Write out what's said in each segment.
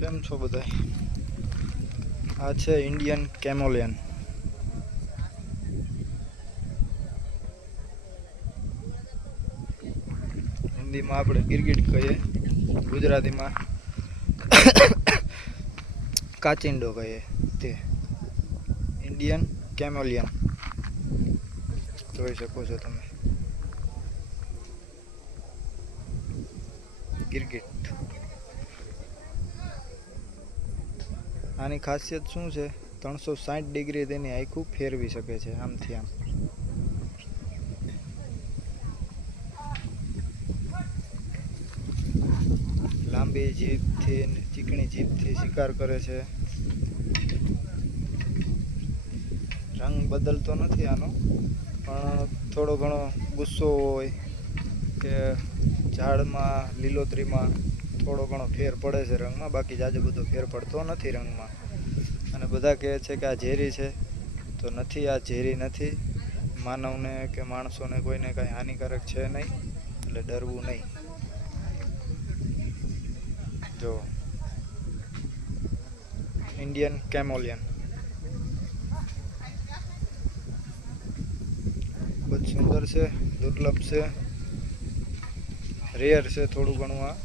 કેમ છો બધાય? આ છે ઇન્ડિયન કેમોલિયન. હિન્દીમાં આપણે ગિરગિટ કહીએ, ગુજરાતીમાં કાચિંડો કહીએ. તે ઇન્ડિયન કેમોલિયન જોઈ શકો છો તમે. ગિરગિટ. આની ખાસિયત શું છે? 360 ડિગ્રી તેની આખું ફેરવી શકે છે આમથી આમ. લાંબી જીભથી ચીકણી જીભથી શિકાર કરે છે. રંગ બદલતો નથી આનો, પણ થોડો ઘણો ગુસ્સો હોય કે ઝાડમાં લીલોતરીમાં થોડો ઘણો ફેર પડે છે રંગમાં, બાકી જાજો બધો ફેર પડતો નથી રંગમાં. અને બધા કહે છે કે આ ઝેરી છે, તો નથી, આ ઝેરી નથી. માનવને કે માણસોને કોઈને કાંઈ હાનિકારક છે નહીં, એટલે ડરવું નહીં. જો ઇન્ડિયન કેમોલિયન ખૂબ જ સુંદર છે, દુર્લભ છે, રેર છે થોડું ઘણું. આ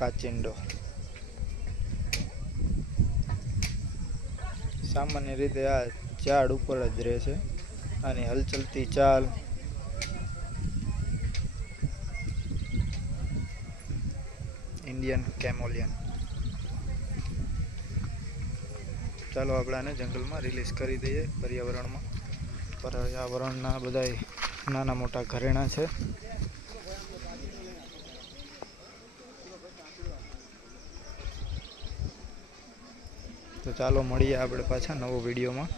કાચિંડો સામાન્ય રીતે આ ઝાડ ઉપર જ રહે છે. આની હલચલતી ચાલ, ઇન્ડિયન કેમોલિયન. ચાલો આપણે આને જંગલમાં રિલીઝ કરી દઈએ, પર્યાવરણમાં. પર્યાવરણના બધા નાના મોટા ઘરેણા છે. તો ચાલો મળીએ આપણે પાછા નવો વિડીયોમાં.